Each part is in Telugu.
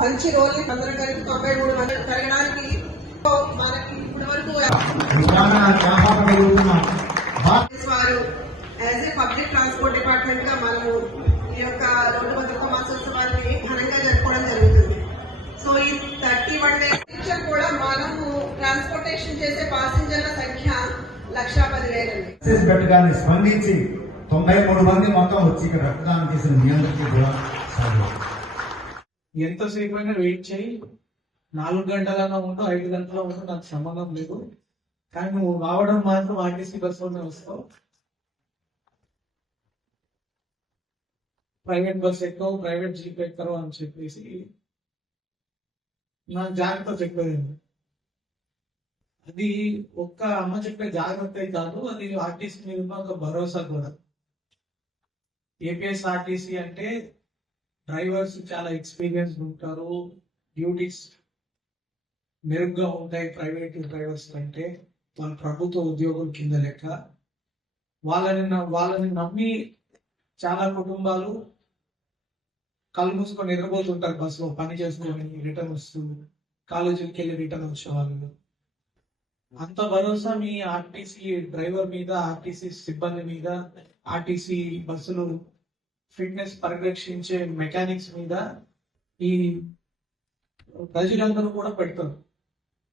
మంచి రోల్ అందరం కలిపి తొంభై మూడు మంది పెరగడానికి మనకి ఇప్పటి వరకు వారు యాజ్ ఏ పబ్లిక్ ట్రాన్స్పోర్ట్ డిపార్ట్మెంట్గా మనము ఈ యొక్క రోడ్డు భద్రత మాసోత్సవాన్ని ఘనంగా జరుపుకోవడం జరుగుతుంది. సో ఈ థర్టీ వన్ డేస్ ఫ్యూచర్ కూడా మనము ట్రాన్స్పోర్టేషన్ చేసే ప్యాసింజర్ల సంఖ్య లక్షా పదివేలండి. మెసేజ్ పెట్టగానే స్పందించి తొంభై మూడు మంది మొత్తం వచ్చి ఇక్కడ రక్తదానం చేసిన మీ అందరికీ కూడా సాధ్యం ఎంతసేపు అయినా వెయిట్ చేయి. నాలుగు గంటలైనా ఉండు ఐదు గంటల ఉండు నాకు సంబంధం లేదు. కానీ నువ్వు రావడం మాత్రం ఆర్టీసీ బస్సులోనే వస్తావు. ప్రైవేట్ బస్ ఎక్కువ ప్రైవేట్ జీప్ ఎక్కరు అని చెప్పేసి నాకు జాగ్రత్త చెప్పేది. అది ఒక్క అమ్మ చెప్పే జాగ్రత్త కాదు అది ఆర్టీసీ మీద ఒక భరోసా కూడా. ఏపీఎస్ ఆర్టీసీ అంటే డ్రైవర్స్ చాలా ఎక్స్పీరియన్స్ ఉంటారు డ్యూటీస్ మెరుగ్గా ఉంటాయి ప్రైవేట్ డ్రైవర్స్ కంటే వాళ్ళ ప్రభుత్వ ఉద్యోగుల కింద లెక్క. వాళ్ళని వాళ్ళని నమ్మి చాలా కుటుంబాలు కళ్ళు మూసుకొని నిద్రపోతుంటారు బస్సులో పని చేసుకొని రిటర్న్ వస్తూ కాలేజీకి వెళ్ళి రిటర్న్ వచ్చే వాళ్ళు. అంత భరోసా మీ ఆర్టీసీ డ్రైవర్ మీద ఆర్టీసీ సిబ్బంది మీద ఆర్టీసీ బస్సులు ఫిట్నెస్ పరిరక్షించే మెకానిక్స్ మీద ఈ ప్రజలందరూ కూడా పెడతారు.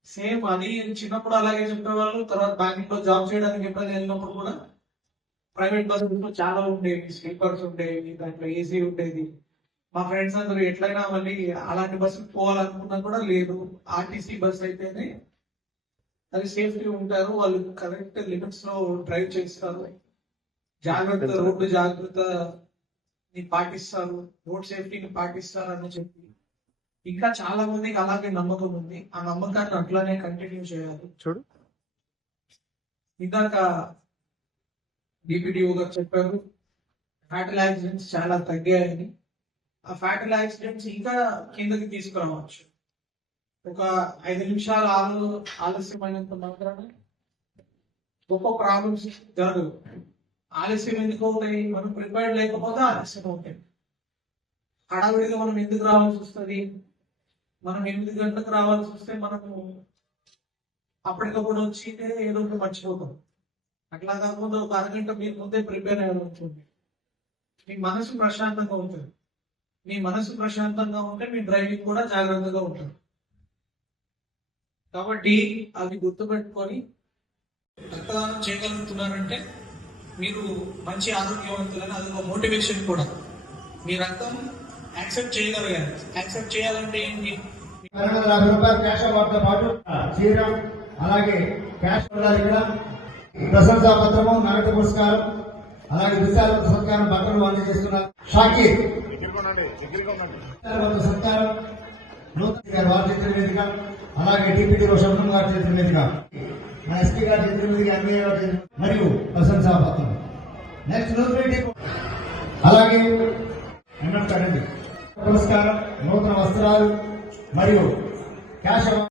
సేమ్ అది చిన్నప్పుడు అలాగే చెప్పేవాళ్ళు తర్వాత బ్యాంక్లో జాబ్ చేయడానికి ఎప్పుడైనా వెళ్ళినప్పుడు కూడా ప్రైవేట్ బస్సులు చాలా ఉండేవి స్లీపర్స్ ఉండేవి దాంట్లో ఏసీ ఉండేది. మా ఫ్రెండ్స్ అందరూ ఎట్లయినా మళ్ళీ అలాంటి బస్సుకు పోవాలనుకున్నా కూడా లేదు. ఆర్టీసీ బస్ అయితేనే అది సేఫ్టీ ఉంటారు వాళ్ళు కరెక్ట్ లిమిట్స్లో డ్రైవ్ చేస్తారు. జాగ్రత్త రోడ్డు జాగ్రత్త ని పాటిస్తారు రోడ్ సేఫ్టీని పాటిస్తారు అని చెప్పి. ఇంకా చాలా మందికి అలాగే నమ్మకం ఉంది. ఆ నమ్మకాన్ని అట్లానే కంటిన్యూ చేయాలి. చూడు. ఇందాక డిపిడిఓ గారు చెప్పారు ఫ్యాటల్ యాక్సిడెంట్స్ చాలా తగ్గాయని. ఆ ఫ్యాటల్ యాక్సిడెంట్స్ ఇంకా కిందకి తీసుకురావచ్చు. ఒక ఐదు నిమిషాలు ఆలు ఆలస్యమైనంత మాత్రాన గొప్ప ప్రాబ్లమ్స్ జరగవు. ఆలస్యం ఎందుకు అవుతాయి? మనం ప్రిపేర్డ్ లేకపోతే ఆలస్యం అవుతాయి. హడావిడిగా మనం ఎందుకు రావాల్సి వస్తుంది? మనం ఎనిమిది గంటలకు రావాల్సి వస్తే మనము అప్పటికప్పుడు వచ్చి ఏదో ఒకటి మర్చిపోతాం అట్లా కాకుండా ఒక అరగంట మీరు ముందే ప్రిపేర్ అయ్యాలనుకోండి మీ మనసు ప్రశాంతంగా ఉంటుంది. మీ మనసు ప్రశాంతంగా ఉంటే మీ డ్రైవింగ్ కూడా జాగ్రత్తగా ఉంటుంది. కాబట్టి అది గుర్తుపెట్టుకొని రక్తదానం చేయగలుగుతున్నారంటే మీరు మంచి ఆరోగ్యవంతులని అది ఒక మోటివేషన్ కూడా. మీ రక్తం యాక్సెప్ట్ చేయగలిగారు యాక్సెప్ట్ చేయాలంటే ఏంటి? రెండు క్యాష్ పాటు అలాగే క్యాష్ ఉండాలి ఇక్కడ. ప్రశంసా పత్రము నగదు పురస్కారం అలాగే విశాల సత్కారం బట్టలు అందజేస్తున్నారు షాకీర్. సత్కారం నూతన గారి వారి చేతుల మీదుగా అలాగే టీపీటీ రోషన్ గారి చేతుల మీదుగా మన ఎస్పీ గారు చెందినది ఎంఏ గారు మరియు ప్రశంసా పత్రం. నెక్స్ట్ నూతన అలాగే ఏమంటారండి పురస్కారం నూతన వస్త్రాలు మరియు క్యాష్